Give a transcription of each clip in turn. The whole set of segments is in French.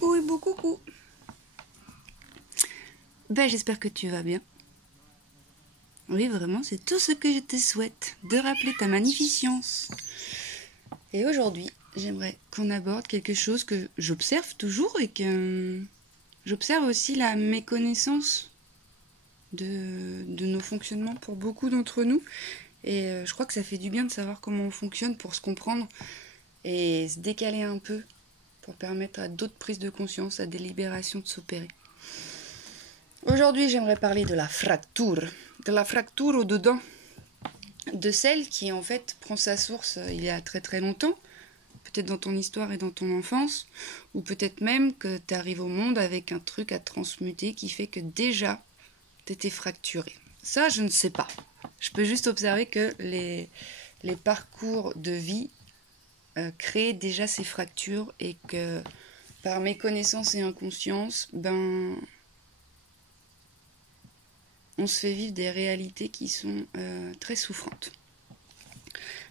Coucou et coucou. J'espère que tu vas bien. Oui, vraiment, c'est tout ce que je te souhaite, de rappeler ta magnificence. Et aujourd'hui, j'aimerais qu'on aborde quelque chose que j'observe toujours et que j'observe aussi la méconnaissance de nos fonctionnements pour beaucoup d'entre nous. Et je crois que ça fait du bien de savoir comment on fonctionne pour se comprendre et se décaler un peu pour permettre à d'autres prises de conscience, à des libérations de s'opérer. Aujourd'hui, j'aimerais parler de la fracture au-dedans, de celle qui en fait prend sa source il y a très très longtemps, peut-être dans ton histoire et dans ton enfance, ou peut-être même que tu arrives au monde avec un truc à transmuter qui fait que déjà tu étais fracturé. Ça, je ne sais pas. Je peux juste observer que les parcours de vie créent déjà ces fractures et que par méconnaissance et inconscience, on se fait vivre des réalités qui sont très souffrantes.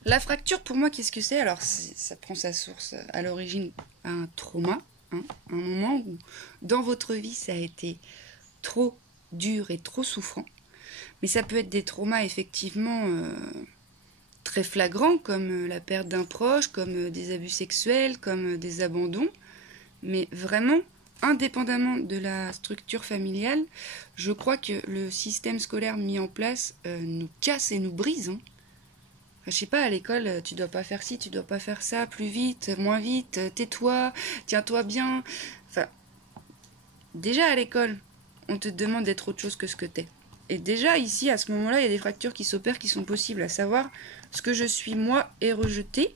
La fracture, pour moi, qu'est-ce que c'est? Alors, ça prend sa source à l'origine à un trauma, un moment où dans votre vie, ça a été trop dur et trop souffrant. Mais ça peut être des traumas, effectivement, très flagrants, comme la perte d'un proche, comme des abus sexuels, comme des abandons. Mais vraiment, indépendamment de la structure familiale, je crois que le système scolaire mis en place nous casse et nous brise. Je sais pas, à l'école, tu dois pas faire ci, tu dois pas faire ça, plus vite, moins vite, tais-toi, tiens-toi bien. Enfin, déjà à l'école, on te demande d'être autre chose que ce que t'es. Et déjà ici, à ce moment-là, il y a des fractures qui s'opèrent qui sont possibles, à savoir ce que je suis moi est rejeté.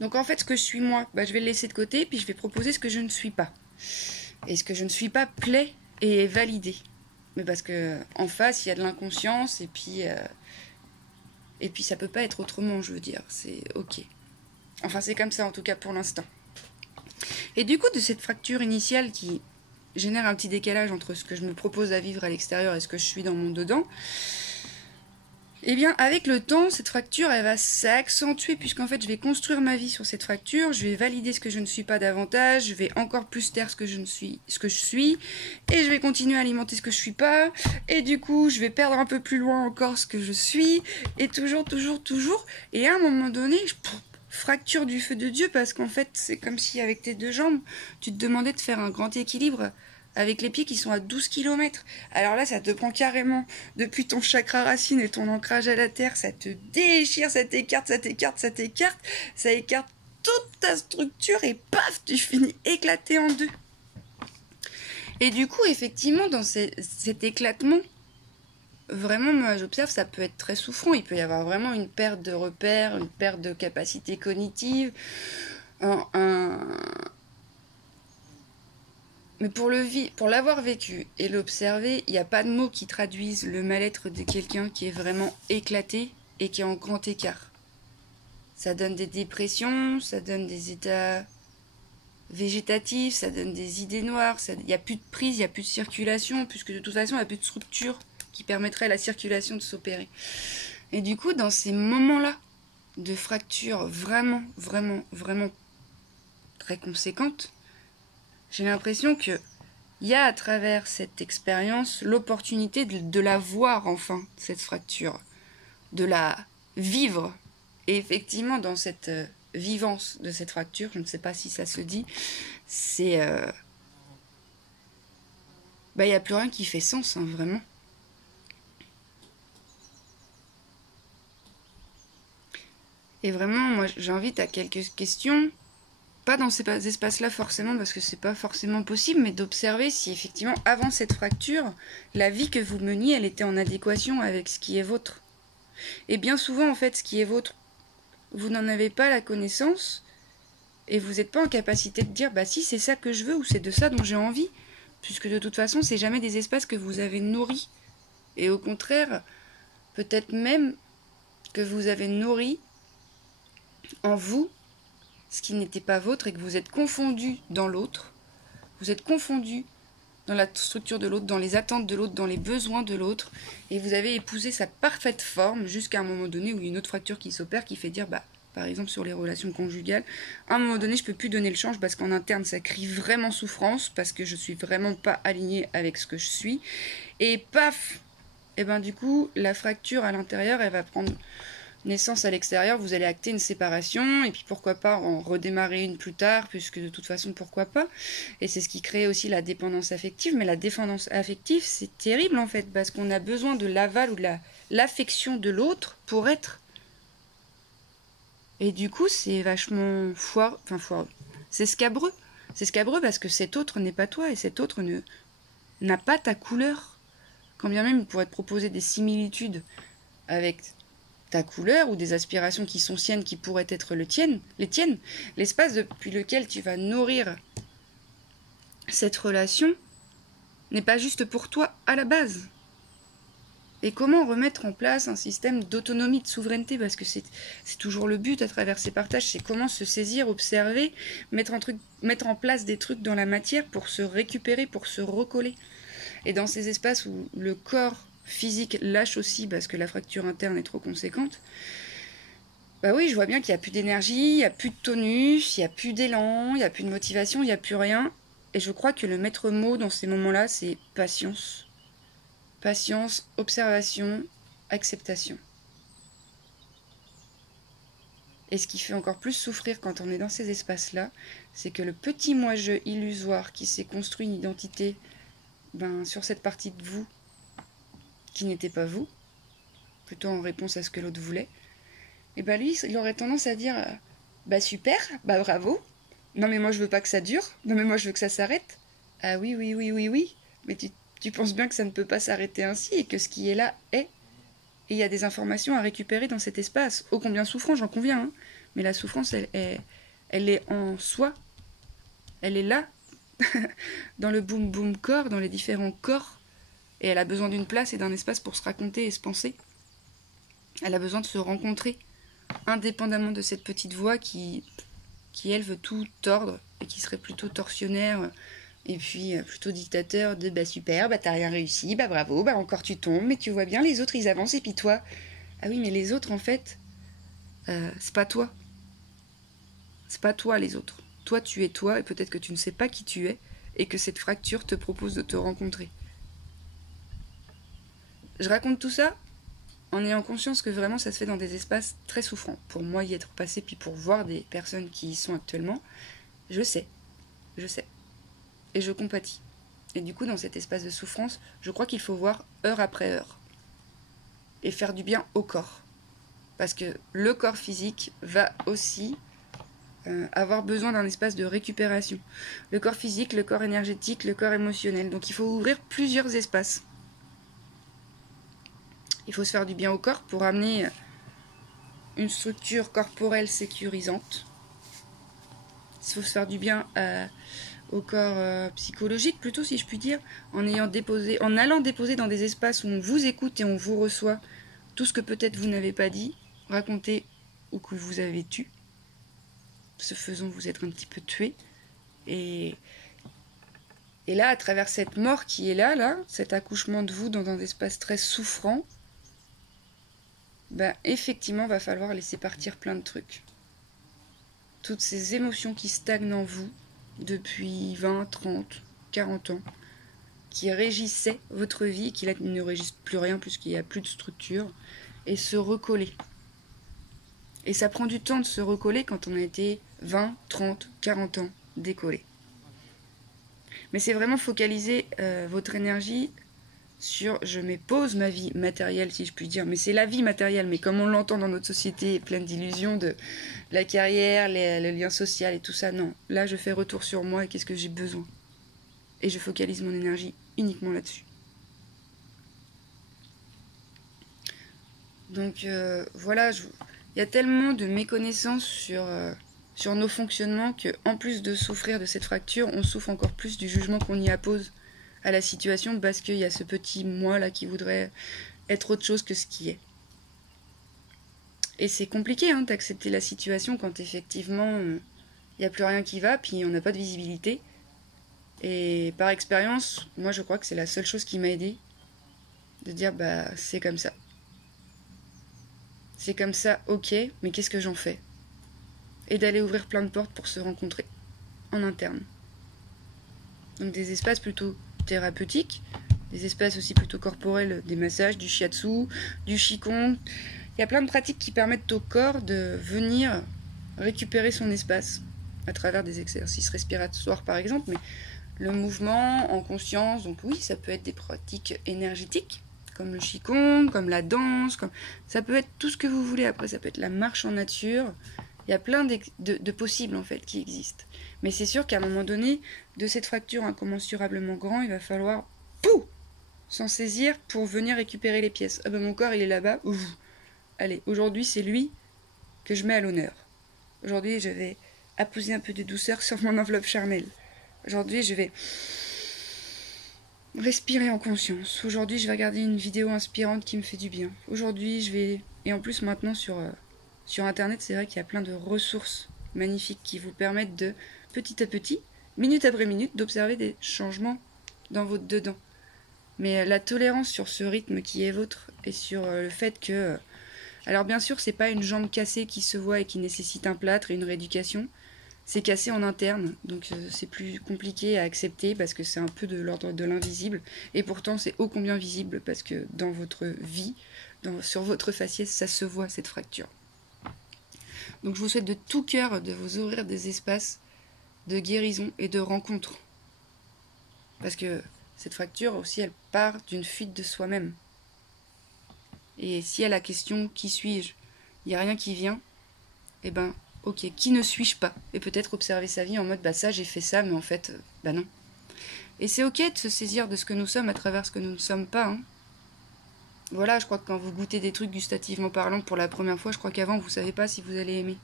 Donc en fait, ce que je suis moi, je vais le laisser de côté, puis je vais proposer ce que je ne suis pas. Et ce que je ne suis pas plaît et est validé. Mais parce que en face, il y a de l'inconscience, et puis ça peut pas être autrement, je veux dire. C'est ok. Enfin, c'est comme ça, en tout cas pour l'instant. Et du coup, de cette fracture initiale qui génère un petit décalage entre ce que je me propose à vivre à l'extérieur et ce que je suis dans mon dedans, eh bien, avec le temps, cette fracture, elle va s'accentuer puisqu'en fait, je vais construire ma vie sur cette fracture, je vais valider ce que je ne suis pas davantage, je vais encore plus taire ce que je suis, et je vais continuer à alimenter ce que je suis pas, et du coup, je vais perdre un peu plus loin encore ce que je suis, et toujours, et à un moment donné, fracture du feu de Dieu parce qu'en fait, c'est comme si avec tes deux jambes, tu te demandais de faire un grand équilibre avec les pieds qui sont à 12 km. Alors là, ça te prend carrément depuis ton chakra racine et ton ancrage à la terre, ça te déchire, ça t'écarte, ça écarte toute ta structure et paf, tu finis éclaté en deux. Et du coup, effectivement, dans cet éclatement, vraiment, moi, j'observe, ça peut être très souffrant. Il peut y avoir vraiment une perte de repères, une perte de capacité cognitive, Mais pour l'avoir vécu et l'observer, il n'y a pas de mots qui traduisent le mal-être de quelqu'un qui est vraiment éclaté et qui est en grand écart. Ça donne des dépressions, ça donne des états végétatifs, ça donne des idées noires, il n'y a plus de prise, il n'y a plus de circulation, puisque de toute façon, il n'y a plus de structure qui permettrait à la circulation de s'opérer. Et du coup, dans ces moments-là de fracture vraiment très conséquentes, j'ai l'impression qu'il y a à travers cette expérience l'opportunité de la voir enfin, cette fracture, de la vivre. Et effectivement, dans cette vivance de cette fracture, je ne sais pas si ça se dit, c'est... il n'y a plus rien qui fait sens, vraiment. Et vraiment, moi, j'invite à quelques questions, pas dans ces espaces-là forcément, parce que c'est pas forcément possible, mais d'observer si effectivement, avant cette fracture, la vie que vous meniez, elle était en adéquation avec ce qui est vôtre. Et bien souvent, en fait, ce qui est vôtre, vous n'en avez pas la connaissance, et vous n'êtes pas en capacité de dire, si, c'est ça que je veux, ou c'est de ça dont j'ai envie, puisque de toute façon, c'est jamais des espaces que vous avez nourris. Et au contraire, peut-être même que vous avez nourri en vous ce qui n'était pas vôtre et que vous êtes confondu dans l'autre, vous êtes confondu dans la structure de l'autre, dans les attentes de l'autre, dans les besoins de l'autre, et vous avez épousé sa parfaite forme jusqu'à un moment donné où il y a une autre fracture qui s'opère qui fait dire par exemple sur les relations conjugales. À un moment donné, je peux plus donner le change parce qu'en interne, ça crie vraiment souffrance, parce que je suis vraiment pas alignée avec ce que je suis. Et paf! Et ben du coup, la fracture à l'intérieur, elle va prendre naissance à l'extérieur, vous allez acter une séparation, et puis pourquoi pas en redémarrer une plus tard, puisque de toute façon, pourquoi pas. Et c'est ce qui crée aussi la dépendance affective, mais la dépendance affective, c'est terrible en fait, parce qu'on a besoin de l'aval ou de l'affection de l'autre pour être. Et du coup, c'est vachement foireux, c'est scabreux. C'est scabreux parce que cet autre n'est pas toi, et cet autre n'a pas ta couleur. Quand bien même il pourrait te proposer des similitudes avec ta couleur ou des aspirations qui sont siennes, qui pourraient être les tiennes, l'espace depuis lequel tu vas nourrir cette relation n'est pas juste pour toi à la base. Et comment remettre en place un système d'autonomie, de souveraineté, parce que c'est toujours le but à travers ces partages, c'est comment se saisir, observer, mettre en place des trucs dans la matière pour se récupérer, pour se recoller. Et dans ces espaces où le corps physique lâche aussi parce que la fracture interne est trop conséquente, bah oui, je vois bien qu'il n'y a plus d'énergie, il n'y a plus de tonus, il n'y a plus d'élan, il n'y a plus de motivation, il n'y a plus rien. Et je crois que le maître mot dans ces moments-là, c'est patience. Patience, observation, acceptation. Et ce qui fait encore plus souffrir quand on est dans ces espaces-là, c'est que le petit moi-je illusoire qui s'est construit une identité sur cette partie de vous qui n'était pas vous, plutôt en réponse à ce que l'autre voulait, et lui, il aurait tendance à dire super, bravo, non mais moi je veux pas que ça dure, non mais moi je veux que ça s'arrête. Ah oui, mais tu penses bien que ça ne peut pas s'arrêter ainsi et que ce qui est là est. Et il y a des informations à récupérer dans cet espace, ô combien souffrant, j'en conviens, hein, mais la souffrance, elle est en soi, elle est là, dans le boum-boum corps, dans les différents corps, et elle a besoin d'une place et d'un espace pour se raconter et se penser. Elle a besoin de se rencontrer, indépendamment de cette petite voix qui elle, veut tout tordre, et qui serait plutôt tortionnaire, et puis plutôt dictateur de super, t'as rien réussi, bravo, encore tu tombes, mais tu vois bien, les autres ils avancent, et puis toi. Ah oui, mais les autres en fait, c'est pas toi. C'est pas toi les autres. Toi tu es toi, et peut-être que tu ne sais pas qui tu es, et que cette fracture te propose de te rencontrer. Je raconte tout ça en ayant conscience que vraiment ça se fait dans des espaces très souffrants. Pour moi y être passé, puis pour voir des personnes qui y sont actuellement, je sais. Et je compatis. Et du coup, dans cet espace de souffrance, je crois qu'il faut voir heure après heure. Et faire du bien au corps. Parce que le corps physique va aussi avoir besoin d'un espace de récupération. Le corps physique, le corps énergétique, le corps émotionnel. Donc il faut ouvrir plusieurs espaces. Il faut se faire du bien au corps pour amener une structure corporelle sécurisante. Il faut se faire du bien au corps psychologique, plutôt, si je puis dire, en allant déposer dans des espaces où on vous écoute et on vous reçoit tout ce que peut-être vous n'avez pas dit, raconté ou que vous avez tu. Ce faisant, vous être un petit peu tué. Et là, à travers cette mort qui est là, cet accouchement de vous dans un espace très souffrant, effectivement, va falloir laisser partir plein de trucs. Toutes ces émotions qui stagnent en vous depuis 20, 30, 40 ans, qui régissaient votre vie, qui là ne régissent plus rien puisqu'il n'y a plus de structure, et se recoller. Et ça prend du temps de se recoller quand on a été 20, 30, 40 ans décollé. Mais c'est vraiment focaliser votre énergie sur je m'épose ma vie matérielle, si je puis dire. Mais c'est la vie matérielle, mais comme on l'entend dans notre société, pleine d'illusions, de la carrière, le lien social et tout ça, non. Là, je fais retour sur moi et qu'est-ce que j'ai besoin. Et je focalise mon énergie uniquement là-dessus. Donc voilà, il y a tellement de méconnaissances sur nos fonctionnements qu'en plus de souffrir de cette fracture, on souffre encore plus du jugement qu'on y appose à la situation parce qu'il y a ce petit moi là qui voudrait être autre chose que ce qui est. Et c'est compliqué d'accepter la situation quand effectivement il n'y a plus rien qui va, puis on n'a pas de visibilité. Et par expérience, moi je crois que c'est la seule chose qui m'a aidée, de dire c'est comme ça. C'est comme ça, ok, mais qu'est-ce que j'en fais ? et d'aller ouvrir plein de portes pour se rencontrer en interne. Donc des espaces plutôt thérapeutiques, des espaces aussi plutôt corporels, des massages, du shiatsu, du qigong. Il y a plein de pratiques qui permettent au corps de venir récupérer son espace à travers des exercices respiratoires par exemple, mais le mouvement en conscience, donc oui, ça peut être des pratiques énergétiques, comme le qigong, comme la danse, ça peut être tout ce que vous voulez. Après, ça peut être la marche en nature. Il y a plein de possibles en fait qui existent. Mais c'est sûr qu'à un moment donné, de cette fracture incommensurablement grande, il va falloir s'en saisir pour venir récupérer les pièces. Ah ben mon corps il est là-bas. Ouf. Allez, aujourd'hui c'est lui que je mets à l'honneur. Aujourd'hui je vais apposer un peu de douceur sur mon enveloppe charnelle. Aujourd'hui je vais respirer en conscience. Aujourd'hui je vais regarder une vidéo inspirante qui me fait du bien. Aujourd'hui je vais... Et en plus maintenant sur internet c'est vrai qu'il y a plein de ressources magnifiques qui vous permettent de, petit à petit, minute après minute, d'observer des changements dans votre dedans. Mais la tolérance sur ce rythme qui est vôtre et sur le fait que... alors bien sûr, c'est pas une jambe cassée qui se voit et qui nécessite un plâtre et une rééducation. C'est cassé en interne, donc c'est plus compliqué à accepter parce que c'est un peu de l'ordre de l'invisible. Et pourtant, c'est ô combien visible parce que dans votre vie, sur votre faciès, ça se voit cette fracture. Donc je vous souhaite de tout cœur de vous ouvrir des espaces de guérison et de rencontre. Parce que cette fracture aussi, elle part d'une fuite de soi-même. Et si à la question « qui suis-je ?» il n'y a rien qui vient, eh ben, ok, qui ne suis-je pas? Et peut-être observer sa vie en mode « bah ça, j'ai fait ça, mais en fait, bah non ». Et c'est ok de se saisir de ce que nous sommes à travers ce que nous ne sommes pas. Hein. Voilà, je crois que quand vous goûtez des trucs gustativement parlant pour la première fois, je crois qu'avant, vous ne savez pas si vous allez aimer.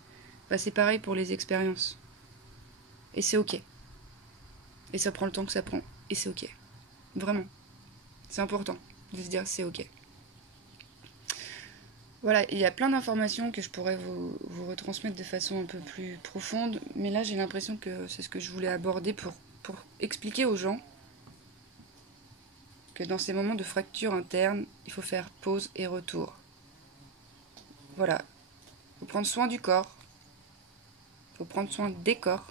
Bah, c'est pareil pour les expériences. Et c'est ok. Et ça prend le temps que ça prend. Et c'est ok. Vraiment. C'est important de se dire c'est ok. Voilà, il y a plein d'informations que je pourrais vous retransmettre de façon un peu plus profonde, mais là j'ai l'impression que c'est ce que je voulais aborder pour expliquer aux gens que dans ces moments de fracture interne, il faut faire pause et retour. Voilà, il faut prendre soin du corps, il faut prendre soin des corps.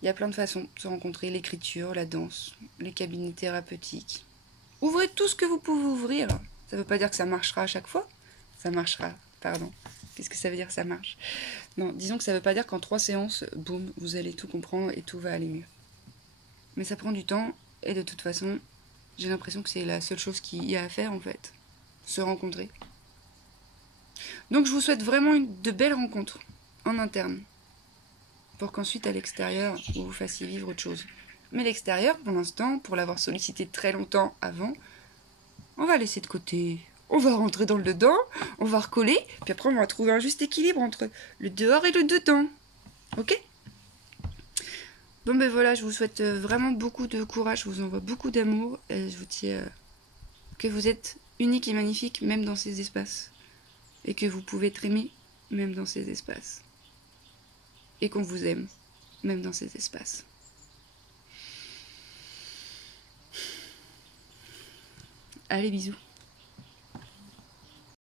Il y a plein de façons de se rencontrer, l'écriture, la danse, les cabinets thérapeutiques. Ouvrez tout ce que vous pouvez ouvrir. Ça ne veut pas dire que ça marchera à chaque fois. Ça marchera, pardon. Qu'est-ce que ça veut dire ça marche? Non, disons que ça ne veut pas dire qu'en 3 séances, boum, vous allez tout comprendre et tout va aller mieux. Mais ça prend du temps et de toute façon, j'ai l'impression que c'est la seule chose qu'il y a à faire en fait. Se rencontrer. Donc je vous souhaite vraiment de belles rencontres en interne. Pour qu'ensuite à l'extérieur, vous vous fassiez vivre autre chose. Mais l'extérieur, pour l'instant, pour l'avoir sollicité très longtemps avant, on va laisser de côté, on va rentrer dans le dedans, on va recoller, puis après on va trouver un juste équilibre entre le dehors et le dedans. Ok? Bon ben voilà, je vous souhaite vraiment beaucoup de courage, je vous envoie beaucoup d'amour, et je vous dis que vous êtes unique et magnifique même dans ces espaces. Et que vous pouvez être aimé même dans ces espaces. Et qu'on vous aime même dans ces espaces. Allez, bisous.